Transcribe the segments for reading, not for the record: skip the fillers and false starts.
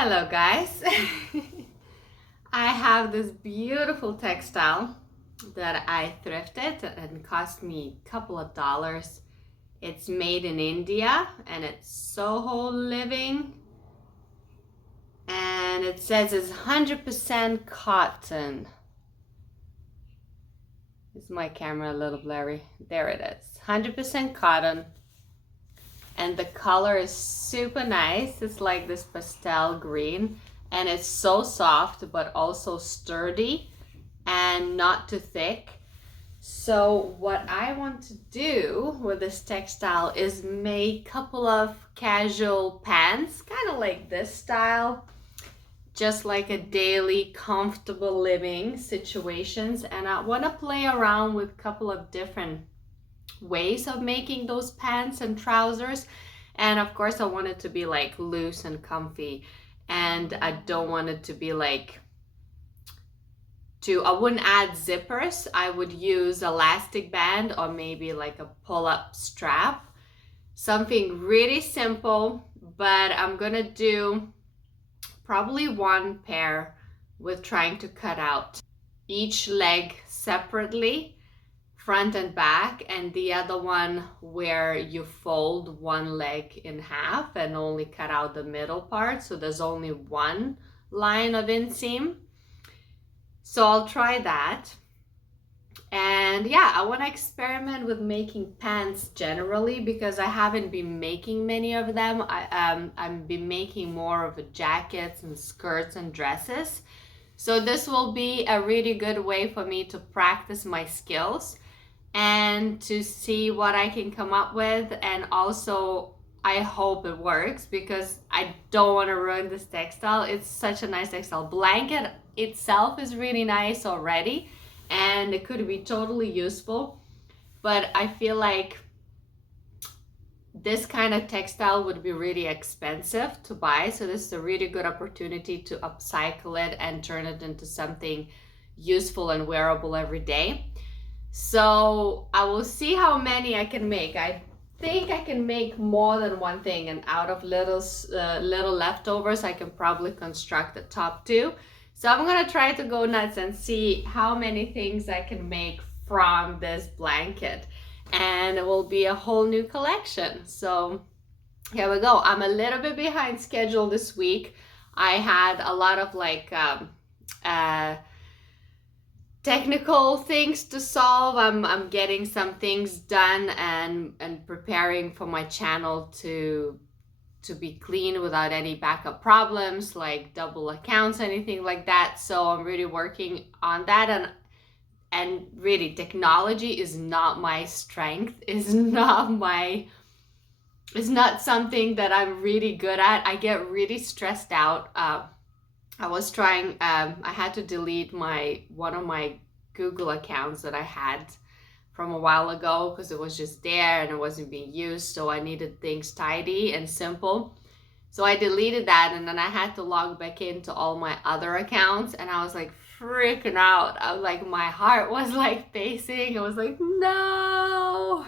Hello guys. I have this beautiful textile that I thrifted and cost me a couple of dollars. It's made in India and it's Soho Living, and it says it's 100% cotton. Is my camera a little blurry? There it is. 100% cotton. And the color is super nice. It's like this pastel green, and it's so soft but also sturdy and not too thick. So what I want to do with this textile is make a couple of casual pants, kind of like this style, just like a daily comfortable living situations. And I want to play around with a couple of different ways of making those pants and trousers. And of course I want it to be like loose and comfy, and I don't want it to be like I wouldn't add zippers. I would use elastic band or maybe like a pull-up strap, something really simple. But I'm gonna do probably one pair with trying to cut out each leg separately, front and back, and the other one where you fold one leg in half and only cut out the middle part, so there's only one line of inseam. So I'll try that. And yeah, I want to experiment with making pants generally because I haven't been making many of them. I've been making more of jackets and skirts and dresses. So this will be a really good way for me to practice my skills and to see what I can come up with. And also I hope it works because I don't want to ruin this textile. It's such a nice textile. Blanket itself is really nice already and it could be totally useful, but I feel like this kind of textile would be really expensive to buy. So this is a really good opportunity to upcycle it and turn it into something useful and wearable every day. So I will see how many I can make. I think I can make more than one thing, and out of little leftovers I can probably construct the top two. So I'm gonna try to go nuts and see how many things I can make from this blanket, and it will be a whole new collection. So here we go. I'm a little bit behind schedule this week. I had a lot of like technical things to solve. I'm getting some things done and preparing for my channel to be clean without any backup problems like double accounts, anything like that. So I'm really working on that, and really technology is not my strength, is not something that I'm really good at. I get really stressed out. I was trying, I had to delete one of my Google accounts that I had from a while ago because it was just there and it wasn't being used. So I needed things tidy and simple. So I deleted that, and then I had to log back into all my other accounts, and I was like freaking out. I was like, my heart was like pacing. I was like, no,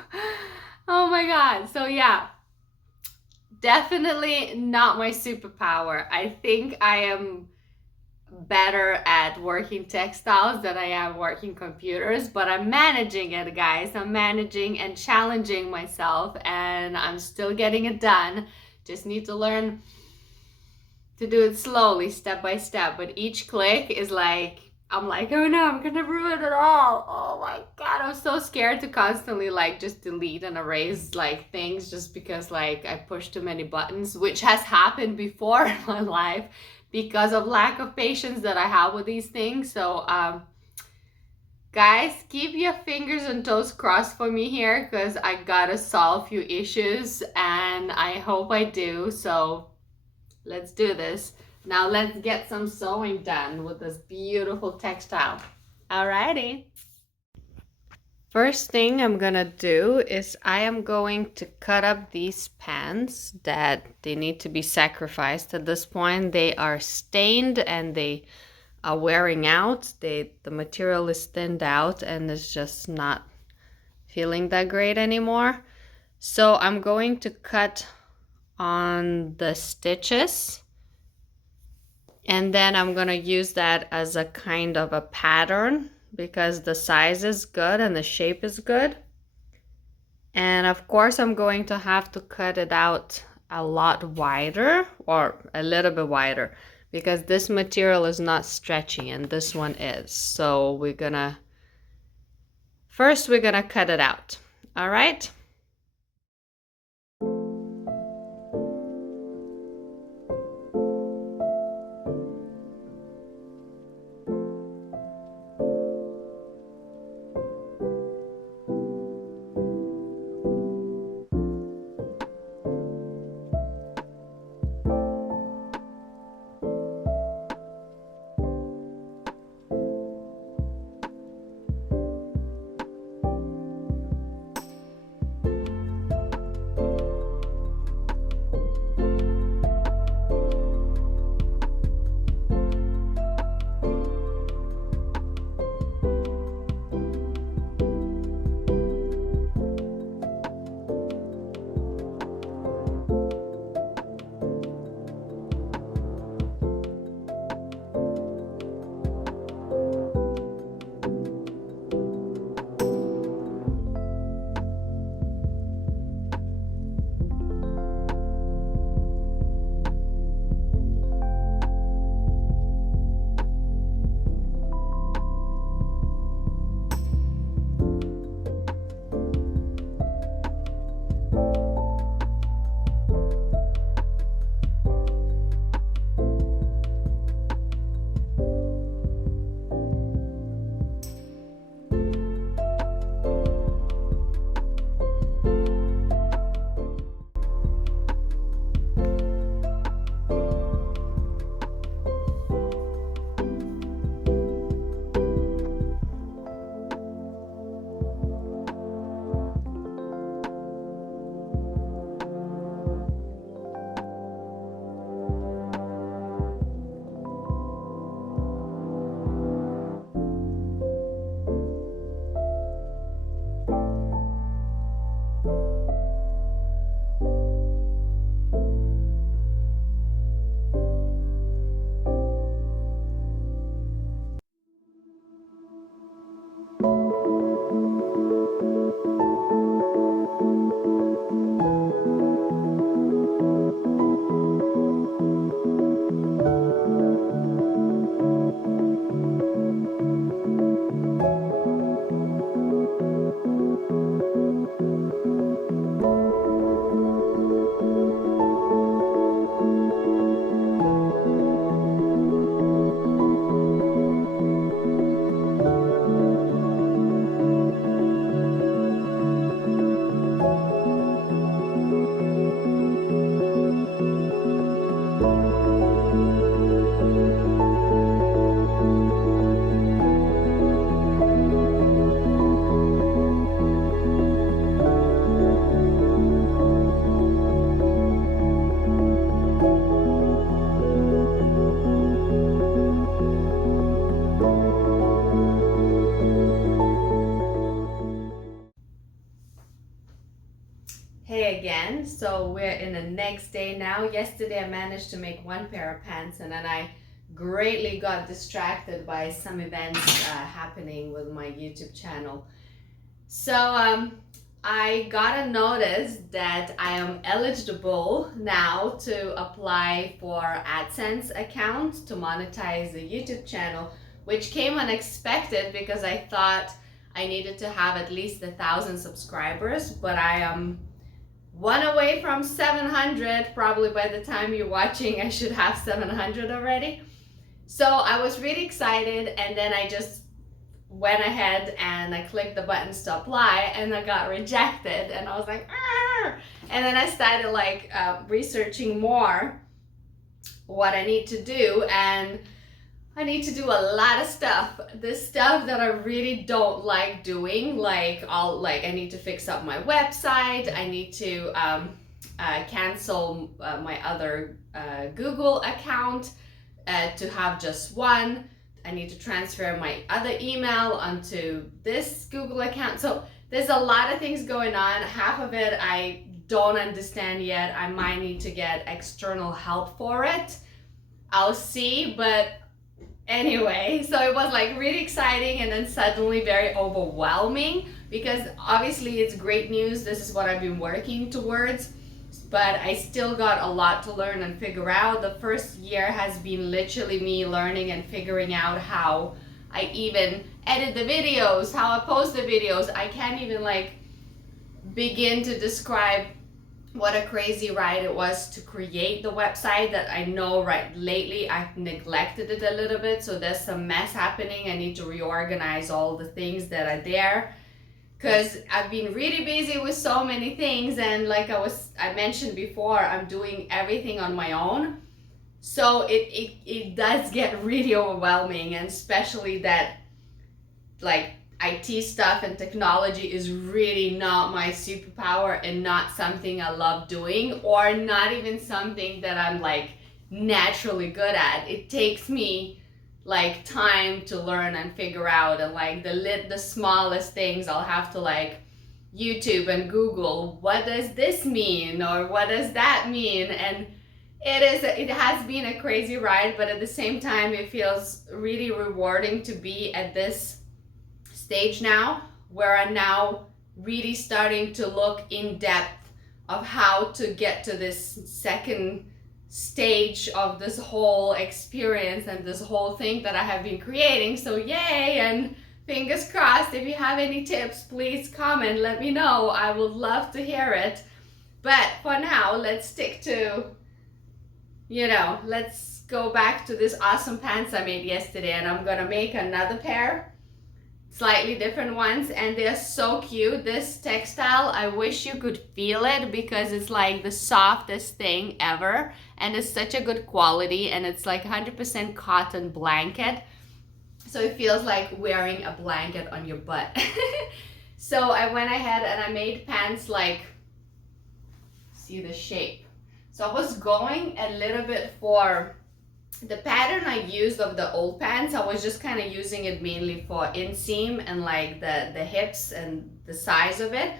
oh my God. So yeah, definitely not my superpower. I think I am better at working textiles than I am working computers, but I'm managing it, guys. I'm managing and challenging myself, and I'm still getting it done. Just need to learn to do it slowly, step by step. But each click is like, I'm like, oh no, I'm gonna ruin it all. Oh my God, I'm so scared to constantly like just delete and erase like things just because like I push too many buttons, which has happened before in my life because of lack of patience that I have with these things. So guys, keep your fingers and toes crossed for me here because I gotta solve a few issues, and I hope I do. So let's do this. Now let's get some sewing done with this beautiful textile. Alrighty. First thing I'm gonna do is I am going to cut up these pants that they need to be sacrificed at this point. They are stained and they are wearing out. The material is thinned out and it's just not feeling that great anymore. So I'm going to cut on the stitches And then I'm gonna use that as a kind of a pattern because the size is good and the shape is good. And of course I'm going to have to cut it out a lot wider, or a little bit wider, because this material is not stretchy and this one is. So we're gonna cut it out. All right. Hey again, so we're in the next day now. Yesterday I managed to make one pair of pants, and then I greatly got distracted by some events happening with my YouTube channel. So I got a notice that I am eligible now to apply for AdSense account to monetize the YouTube channel, which came unexpected because I thought I needed to have at least 1,000 subscribers, but I am one away from 700. Probably by the time you're watching I should have 700 already. So I was really excited, and then I just went ahead and I clicked the buttons to apply, and I got rejected, and I was like, argh! And then I started like researching more what I need to do, and I need to do a lot of stuff. The stuff that I really don't like doing, like I need to fix up my website. I need to cancel my other Google account to have just one. I need to transfer my other email onto this Google account. So there's a lot of things going on. Half of it I don't understand yet. I might need to get external help for it. I'll see. But anyway, so it was like really exciting and then suddenly very overwhelming, because obviously it's great news. This is what I've been working towards, but I still got a lot to learn and figure out. The first year has been literally me learning and figuring out how I even edit the videos, how I post the videos. I can't even like begin to describe what a crazy ride it was to create the website. That I know right lately I've neglected it a little bit, so there's some mess happening. I need to reorganize all the things that are there, because I've been really busy with so many things, and like I mentioned before, I'm doing everything on my own. So it does get really overwhelming, and especially that like IT stuff and technology is really not my superpower and not something I love doing, or not even something that I'm like naturally good at. It takes me like time to learn and figure out, and like the smallest things I'll have to like YouTube and Google, what does this mean, or what does that mean? And it has been a crazy ride, but at the same time it feels really rewarding to be at this stage now, where I'm now really starting to look in depth of how to get to this second stage of this whole experience and this whole thing that I have been creating. So yay, and fingers crossed. If you have any tips, please comment, let me know. I would love to hear it. But for now, let's stick to, let's go back to this awesome pants I made yesterday, and I'm gonna make another pair, slightly different ones, and they're so cute. This textile, I wish you could feel it, because it's like the softest thing ever, and it's such a good quality, and it's like 100% cotton blanket, so it feels like wearing a blanket on your butt. So I went ahead and I made pants like, see the shape. So I was going a little bit for the pattern I used of the old pants. I was just kind of using it mainly for inseam and like the hips and the size of it.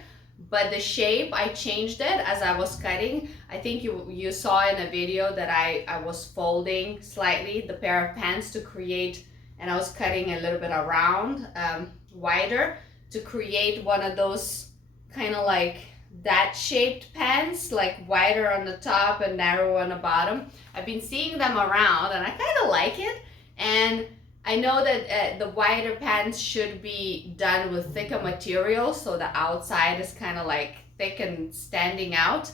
But the shape, I changed it as I was cutting. I think you saw in a video that I was folding slightly the pair of pants to create, and I was cutting a little bit around wider to create one of those kind of like that shaped pants, like wider on the top and narrow on the bottom. I've been seeing them around and I kind of like it, and I know that the wider pants should be done with thicker material, so the outside is kind of like thick and standing out.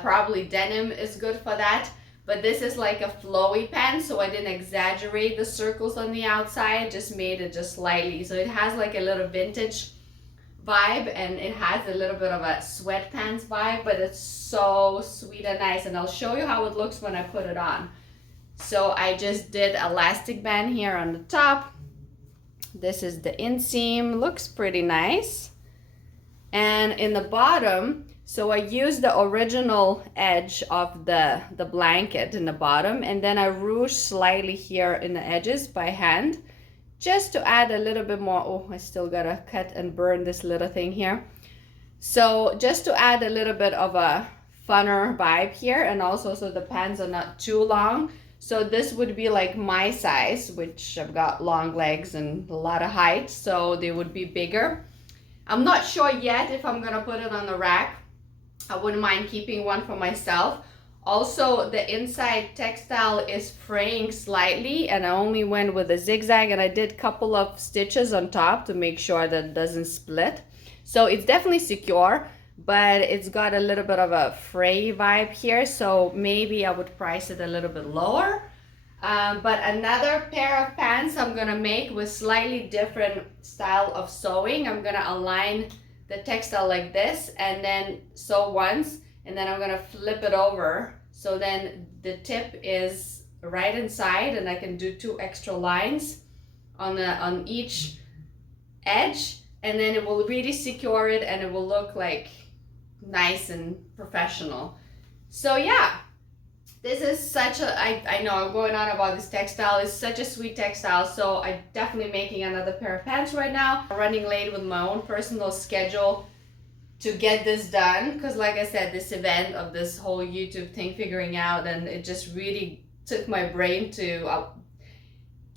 Probably denim is good for that, but this is like a flowy pant, so I didn't exaggerate the circles on the outside, just made it just slightly, so it has like a little vintage vibe, and it has a little bit of a sweatpants vibe, but it's so sweet and nice, and I'll show you how it looks when I put it on. So I just did elastic band here on the top. This is the inseam, looks pretty nice. And in the bottom, so I used the original edge of the blanket in the bottom, and then I ruched slightly here in the edges by hand, just to add a little bit more. Oh, I still gotta cut and burn this little thing here. So just to add a little bit of a funner vibe here, and also so the pants are not too long. So this would be like my size, which I've got long legs and a lot of height, so they would be bigger. I'm not sure yet if I'm gonna put it on the rack. I wouldn't mind keeping one for myself. Also, the inside textile is fraying slightly, and I only went with a zigzag, and I did a couple of stitches on top to make sure that it doesn't split. So it's definitely secure, but it's got a little bit of a fray vibe here, so maybe I would price it a little bit lower. But another pair of pants I'm gonna make with slightly different style of sewing. I'm gonna align the textile like this, and then sew once, and then I'm gonna flip it over, so then the tip is right inside, and I can do 2 extra lines on each edge, and then it will really secure it, and it will look like nice and professional. So yeah, this is such a, I know I'm going on about this textile. It's such a sweet textile, so I'm definitely making another pair of pants right now. I'm running late with my own personal schedule to get this done, because like I said, this event of this whole YouTube thing figuring out, and it just really took my brain to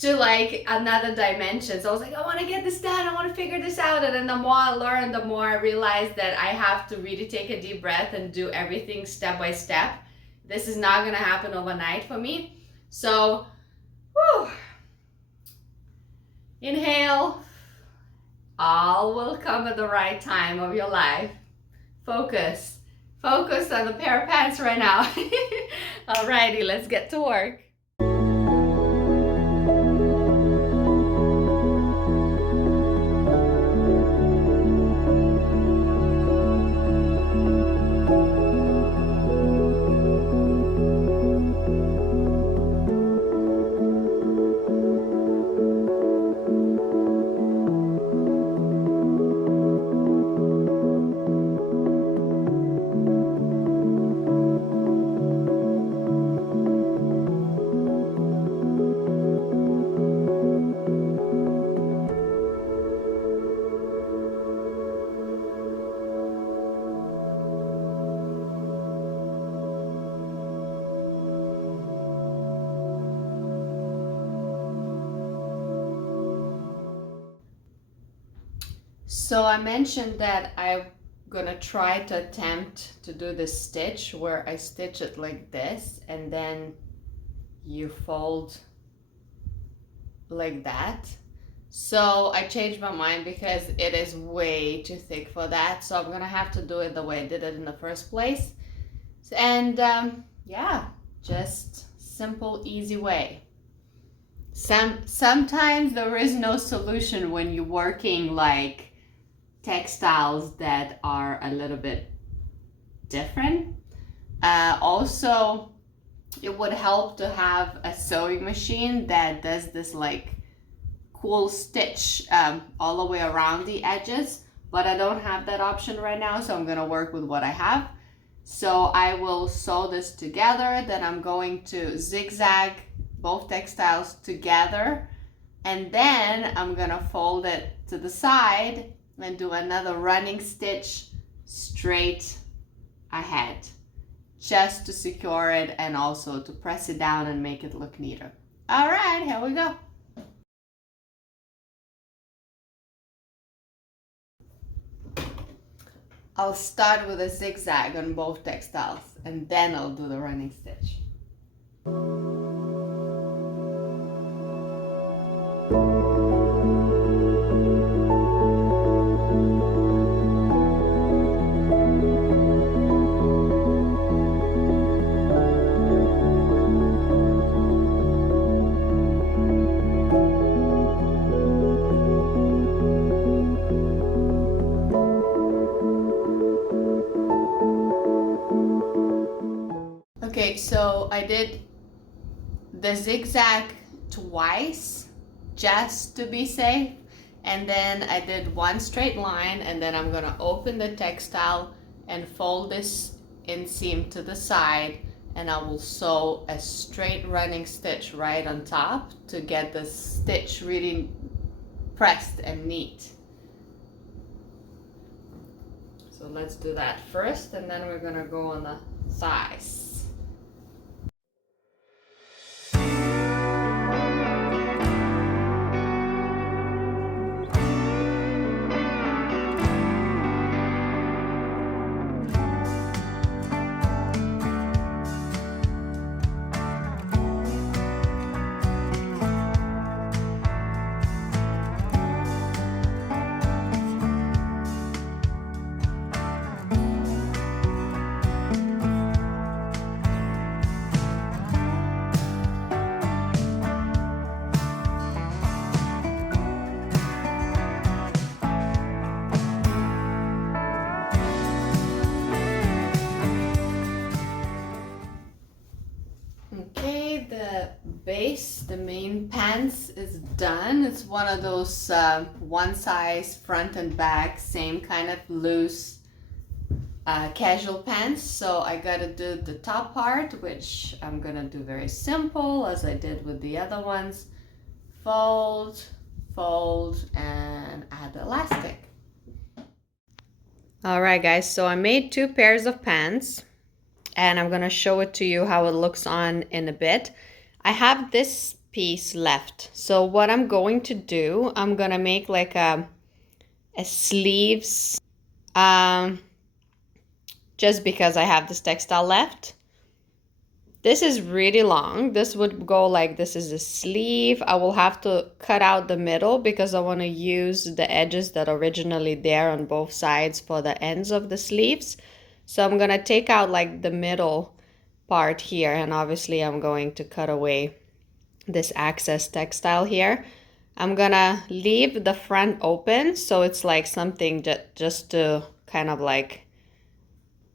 like another dimension. So I was like, I want to get this done, I want to figure this out. And then the more I learned, the more I realized that I have to really take a deep breath and do everything step by step. This is not going to happen overnight for me. So whew, inhale, all will come at the right time of your life. Focus on the pair of pants right now. Alrighty, let's get to work. So I mentioned that I'm gonna try to attempt to do this stitch where I stitch it like this and then you fold like that. So I changed my mind because it is way too thick for that. So I'm gonna have to do it the way I did it in the first place. And yeah, just simple, easy way. Sometimes there is no solution when you're working like textiles that are a little bit different. Also, it would help to have a sewing machine that does this like cool stitch all the way around the edges, but I don't have that option right now, so I'm gonna work with what I have. So I will sew this together, then I'm going to zigzag both textiles together, and then I'm gonna fold it to the side and do another running stitch straight ahead, just to secure it and also to press it down and make it look neater. All right, here we go. I'll start with a zigzag on both textiles and then I'll do the running stitch. Okay, so I did the zigzag twice just to be safe, and then I did one straight line, and then I'm gonna open the textile and fold this inseam to the side, and I will sew a straight running stitch right on top to get the stitch really pressed and neat. So let's do that first, and then we're gonna go on the thighs. Okay, the base, the main pants is done. It's one of those one size front and back, same kind of loose casual pants. So I gotta do the top part, which I'm gonna do very simple as I did with the other ones. Fold, fold, and add the elastic. All right, guys, so I made 2 pairs of pants, and I'm gonna show it to you how it looks on in a bit. I have this piece left. So what I'm going to do, I'm gonna make like a sleeves, just because I have this textile left. This is really long. This would go like this is a sleeve. I will have to cut out the middle because I want to use the edges that are originally there on both sides for the ends of the sleeves. So I'm gonna take out like the middle part here, and obviously I'm going to cut away this excess textile here. I'm gonna leave the front open so it's like something just to kind of like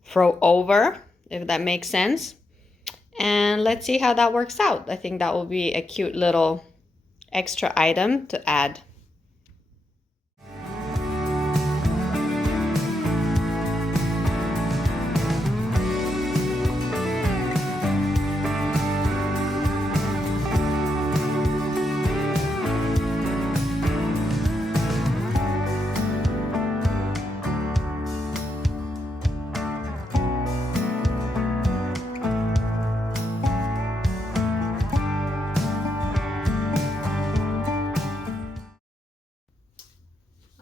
throw over, if that makes sense. And let's see how that works out. I think that will be a cute little extra item to add.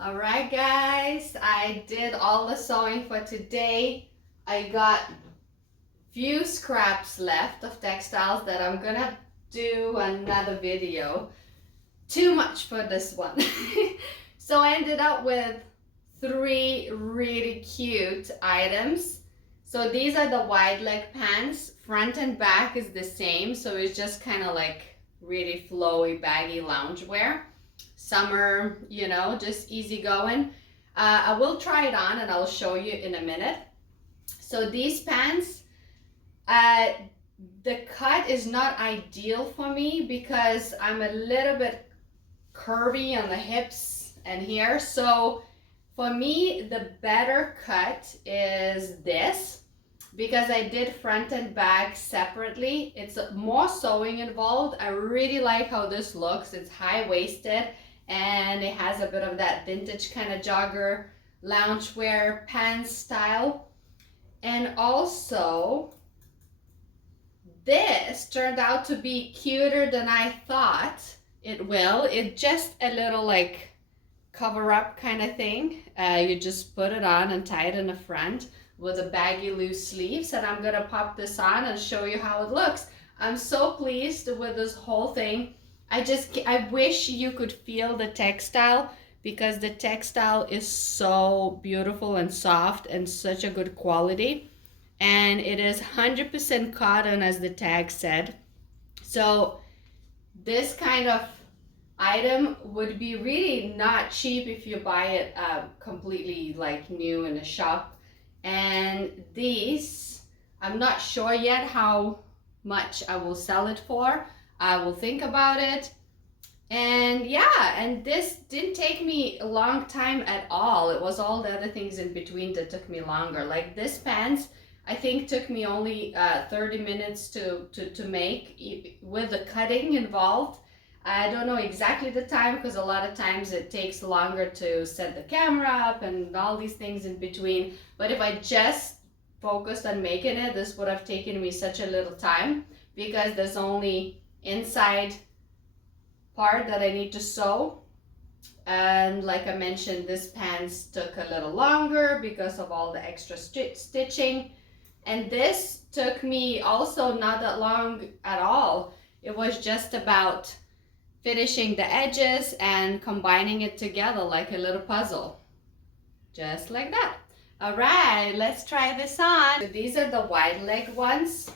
All right, guys, I did all the sewing for today. I got few scraps left of textiles that I'm gonna do another video. Too much for this one. So I ended up with 3 really cute items. So these are the wide leg pants. Front and back is the same, so it's just kind of like really flowy, baggy loungewear. Summer, you know, just easy going. I will try it on and I'll show you in a minute. So these pants, the cut is not ideal for me because I'm a little bit curvy on the hips and here. So for me, the better cut is this, because I did front and back separately. It's more sewing involved. I really like how this looks. It's high-waisted and it has a bit of that vintage kind of jogger loungewear pants style. And also this turned out to be cuter than I thought it will. It's just a little like cover up kind of thing. You just put it on and tie it in the front with a baggy loose sleeves, and I'm gonna pop this on and show you how it looks. I'm so pleased with this whole thing. I wish you could feel the textile, because the textile is so beautiful and soft and such a good quality. And it is 100% cotton, as the tag said. So this kind of item would be really not cheap if you buy it completely like new in a shop. And these, I'm not sure yet how much I will sell it for. I will think about it. And yeah, and this didn't take me a long time at all. It was all the other things in between that took me longer. Like this pants, I think took me only 30 minutes to make with the cutting involved. I don't know exactly the time, because a lot of times it takes longer to set the camera up and all these things in between. But if I just focused on making it, this would have taken me such a little time, because there's only inside part that I need to sew. And like I mentioned, this pants took a little longer because of all the extra stitching. And this took me also not that long at all. It was just about finishing the edges and combining it together like a little puzzle. Just like that. All right, let's try this on. So these are the wide leg ones.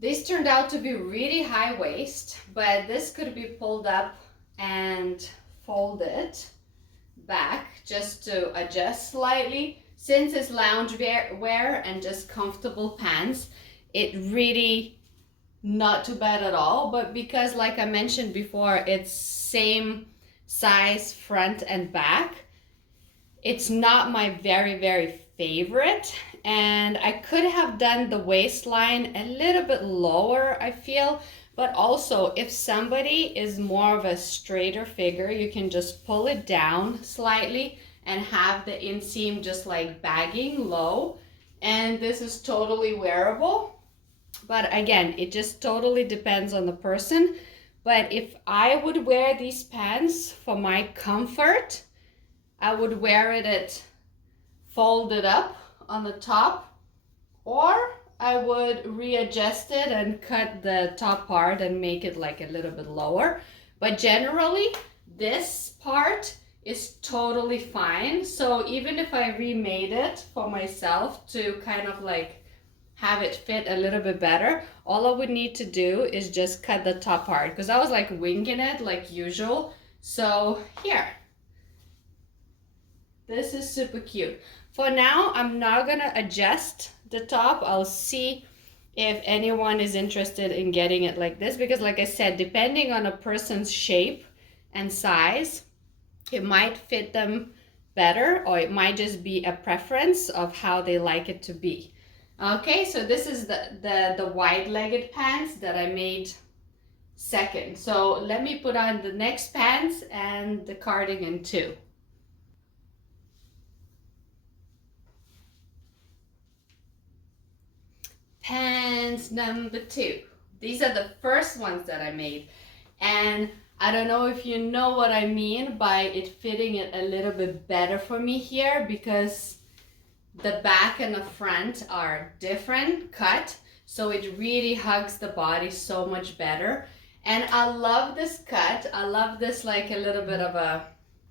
These turned out to be really high waist, but this could be pulled up and folded back just to adjust slightly. Since it's lounge wear and just comfortable pants, it really not too bad at all. But because, like I mentioned before, it's same size front and back, it's not my very favorite. And I could have done the waistline a little bit lower, I feel. But also, if somebody is more of a straighter figure, you can just pull it down slightly and have the inseam just like bagging low. And this is totally wearable. But again, it just totally depends on the person. But if I would wear these pants for my comfort, I would wear it folded up on the top, or I would readjust it and cut the top part and make it like a little bit lower. But generally, this part is totally fine. So even if I remade it for myself to kind of like have it fit a little bit better, all I would need to do is just cut the top part, because I was like winging it like usual. So here, this is super cute. For now, I'm not gonna adjust the top. I'll see if anyone is interested in getting it like this, because like I said, depending on a person's shape and size, it might fit them better, or it might just be a preference of how they like it to be. Okay, so this is the wide-legged pants that I made second. So let me put on the next pants and the cardigan too. Pants number 2. These are the first ones that I made. And I don't know if you know what I mean by it fitting it a little bit better for me here, because the back and the front are different cut, so it really hugs the body so much better. And I love this cut. I love this like a little bit of a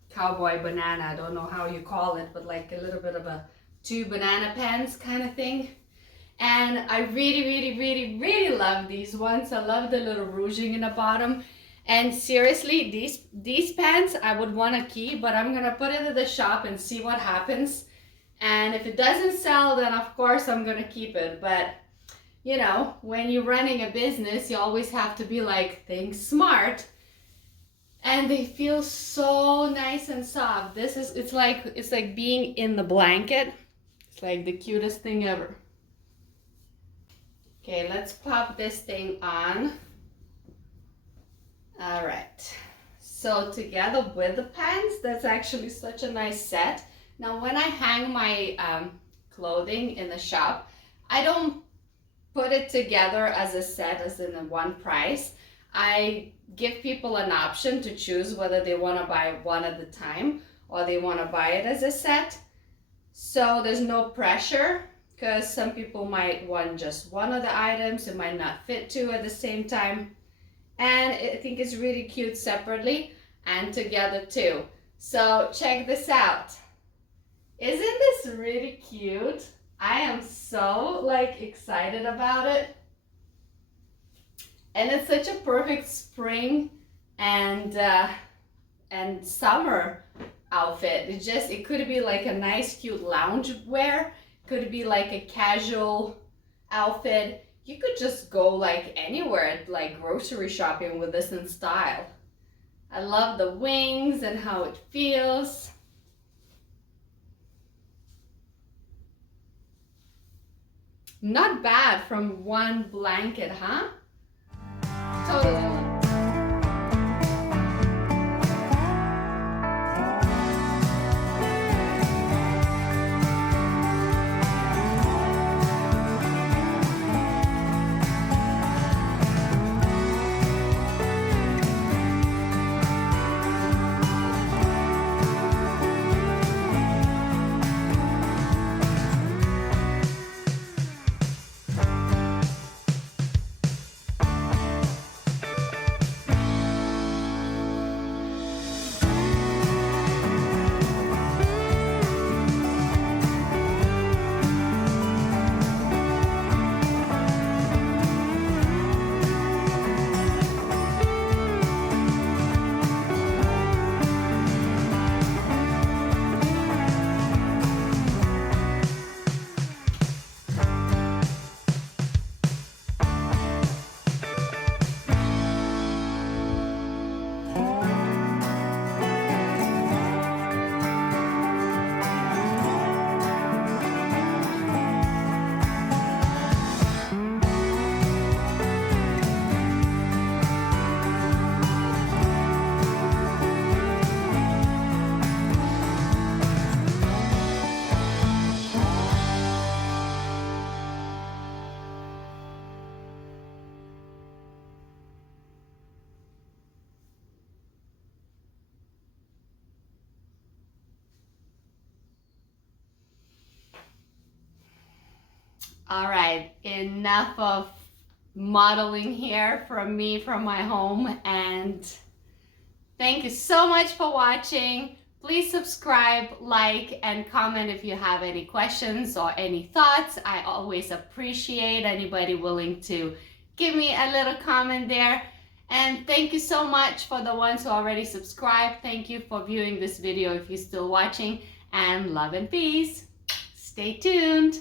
cowboy banana, I don't know how you call it, but like a little bit of a 2 banana pants kind of thing. And I really love these ones. I love the little ruching in the bottom. And seriously, these pants I would want to keep, but I'm gonna put it in the shop and see what happens. And if it doesn't sell, then of course I'm gonna keep it. But you know, when you're running a business, you always have to be like, think smart. And they feel so nice and soft. It's like being in the blanket. It's like the cutest thing ever. Okay, let's pop this thing on. All right. So together with the pants, that's actually such a nice set. Now, when I hang my clothing in the shop, I don't put it together as a set, as in a one price. I give people an option to choose whether they want to buy one at a time or they want to buy it as a set. So there's no pressure, because some people might want just one of the items. It might not fit 2 at the same time. And I think it's really cute separately and together too. So check this out. Isn't this really cute? I am so like excited about it. And it's such a perfect spring and summer outfit. It could be like a nice cute lounge wear. Could be like a casual outfit. You could just go like anywhere, like grocery shopping with this in style. I love the wings and how it feels. Not bad from one blanket, huh? Totally. All right, enough of modeling here from me from my home, and thank you so much for watching. Please subscribe, like, and comment if you have any questions or any thoughts. I always appreciate anybody willing to give me a little comment there. And thank you so much for the ones who already subscribed. Thank you for viewing this video if you're still watching, and love and peace. Stay tuned.